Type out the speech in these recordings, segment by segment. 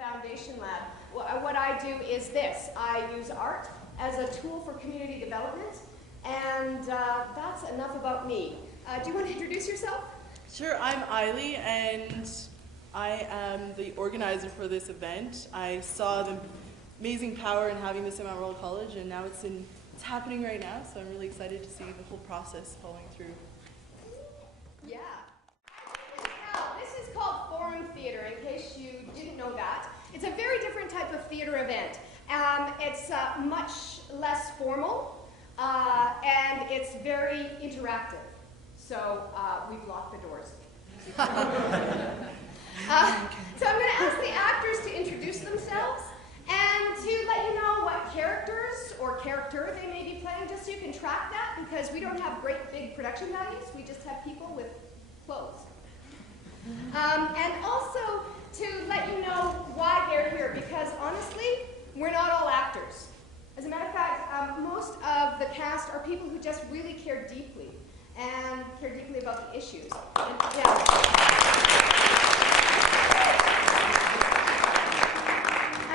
Foundation Lab. What I do is this. I use art as a tool for community development, and that's enough about me. Do you want to introduce yourself? Sure, I'm Eiley, and I am the organizer for this event. I saw the amazing power in having this at Mount Royal College, and now it's happening right now, so I'm really excited to see the whole process following through. Yeah. Now, this is called Forum Theatre, in case you didn't know that. It's a very different type of theatre event. It's much less formal, and it's very interactive. So we've locked the doors. So I'm going to ask the actors to introduce themselves and to let you know what characters or character they may be playing, just so you can track that, because we don't have great big production values. We just have people with clothes. And also to let you know why they're here, because honestly, we're not all actors. As a matter of fact, most of the cast are people who just really care deeply and care deeply about the issues. And,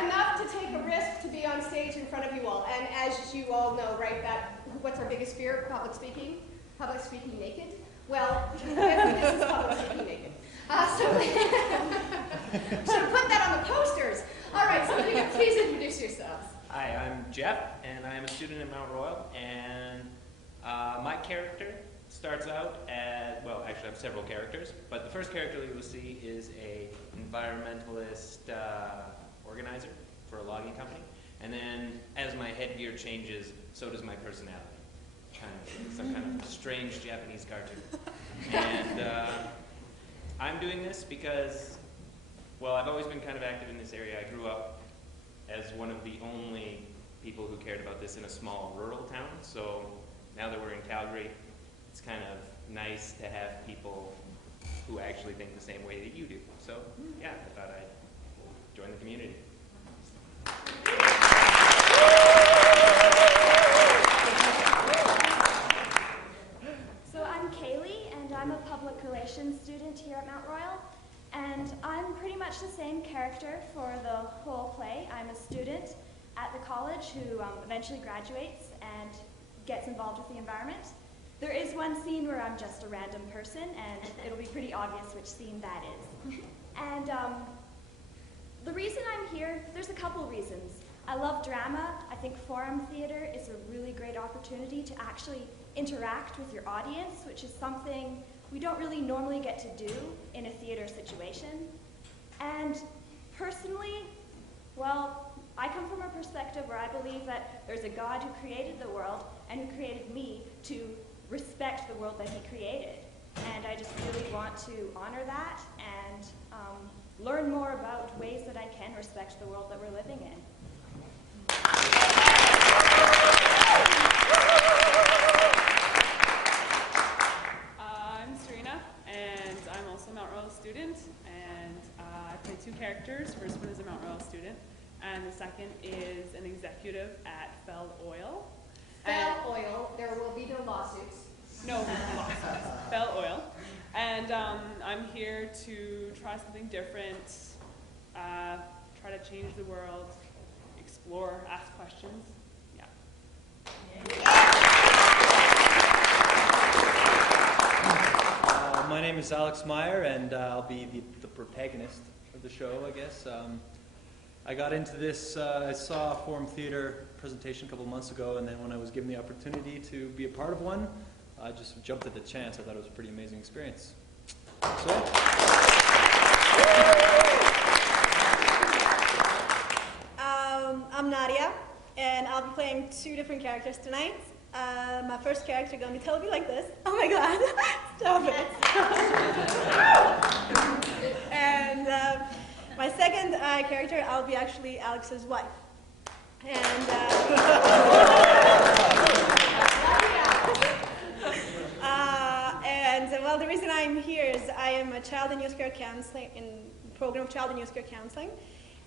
enough to take a risk to be on stage in front of you all. And as you all know, right, what's our biggest fear? Public speaking? Public speaking naked? Well, this is public speaking naked. So put that on the posters. All right, so please introduce yourselves. Hi, I'm Jeff, and I'm a student at Mount Royal, and my character starts out as, well, actually I have several characters, but the first character that you will see is a environmentalist organizer for a logging company, and then as my headgear changes, so does my personality. Some kind of strange Japanese cartoon. And I'm doing this because, well, I've always been kind of active in this area. I grew up as one of the only people who cared about this in a small rural town, so now that we're in Calgary, it's kind of nice to have people who actually think the same way that you do. So, yeah, I thought I'd join the community. So I'm Kaylee, and I'm a public relations student here at Mount Royal, and I'm pretty much the same character for the whole play. I'm a student at the college who eventually graduates and gets involved with the environment. There is one scene where I'm just a random person, and it'll be pretty obvious which scene that is. And the reason I'm here, there's a couple reasons. I love drama. I think forum theater is a really great opportunity to actually interact with your audience, which is something we don't really normally get to do in a theater situation. And personally, well, I come from a perspective where I believe that there's a God who created the world and who created me to respect the world that he created. And I just really want to honor that and learn more about ways that I can respect the world that we're living in. I'm Serena, and I'm also a Mount Royal student, and I play two characters. First one is a Mount Royal student, and the second is an executive at Fell Oil. Fell Oil, there will be no lawsuits. No lawsuits. Fell Oil. And I'm here to try something different, try to change the world, explore, ask questions. Yeah. My name is Alex Meyer, and I'll be the protagonist of the show, I guess. I got into this, I saw a Forum Theatre presentation a couple months ago, and then when I was given the opportunity to be a part of one, I just jumped at the chance. I thought it was a pretty amazing experience. So, I'm Nadia, and I'll be playing two different characters tonight. My first character gonna be Toby, like this. Oh my God, stop it. And my second character, I'll be actually Alex's wife. And well, the reason I'm here is I am a child and youth care counseling in the program of child and youth care counseling.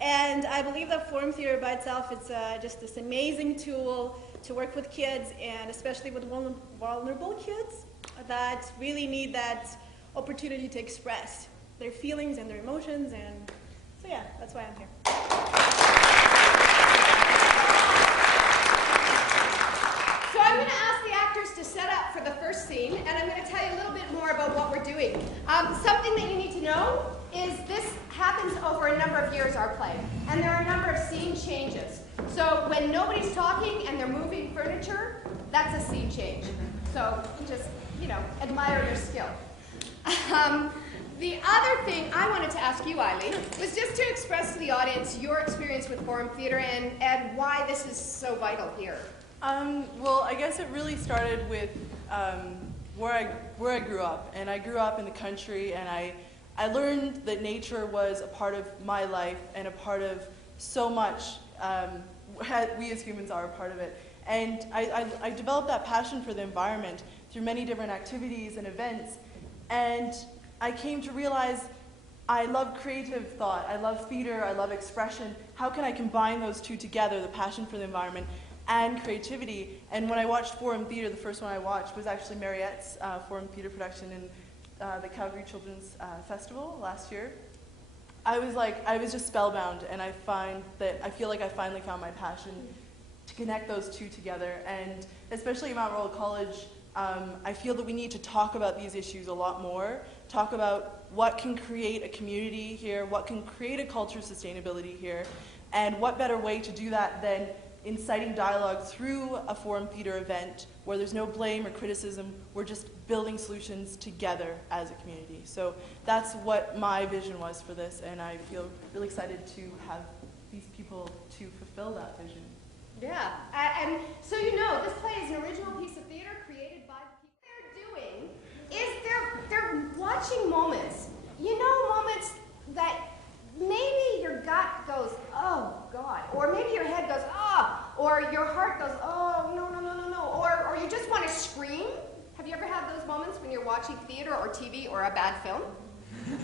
And I believe that Forum Theatre by itself is just this amazing tool to work with kids, and especially with vulnerable kids that really need that opportunity to express their feelings and their emotions. And so yeah, that's why I'm here. I'm going to ask the actors to set up for the first scene, and I'm going to tell you a little bit more about what we're doing. Something that you need to know is this happens over a number of years, our play, and there are a number of scene changes. So when nobody's talking and they're moving furniture, that's a scene change. So just, admire your skill. The other thing I wanted to ask you, Eileen, was just to express to the audience your experience with Forum Theatre and why this is so vital here. Well, I guess it really started with where I grew up, and I grew up in the country, and I learned that nature was a part of my life and a part of so much. We as humans are a part of it, and I developed that passion for the environment through many different activities and events, and I came to realize I love creative thought, I love theater, I love expression. How can I combine those two together, the passion for the environment and creativity? And when I watched Forum Theatre, the first one I watched was actually Mariette's Forum Theatre production in the Calgary Children's Festival last year. I was just spellbound, and I feel like I finally found my passion to connect those two together. And especially at Mount Royal College, I feel that we need to talk about these issues a lot more, talk about what can create a community here, what can create a culture of sustainability here, and what better way to do that than inciting dialogue through a Forum Theatre event where there's no blame or criticism, we're just building solutions together as a community. So that's what my vision was for this, and I feel really excited to have these people to fulfill that vision. Yeah, and so this play is an original piece of theater created by the people. What they're doing is they're watching moments, moments that maybe your gut goes, oh God, or maybe your head goes, oh, or your heart goes, oh, no, or you just want to scream. Have you ever had those moments when you're watching theater or TV or a bad film?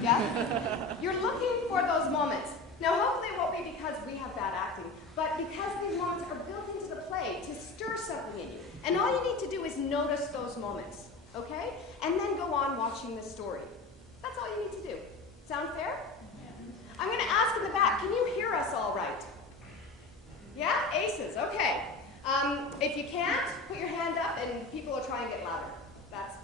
Yeah? You're looking for those moments. Now, hopefully it won't be because we have bad acting, but because these moments are built into the play to stir something in you. And all you need to do is notice those moments, okay? And then go on watching the story. That's all you need to do. Sound fair? I'm going to ask in the back, can you hear us all right? Yeah? Aces, okay. If you can't, put your hand up and people will try and get louder. That's,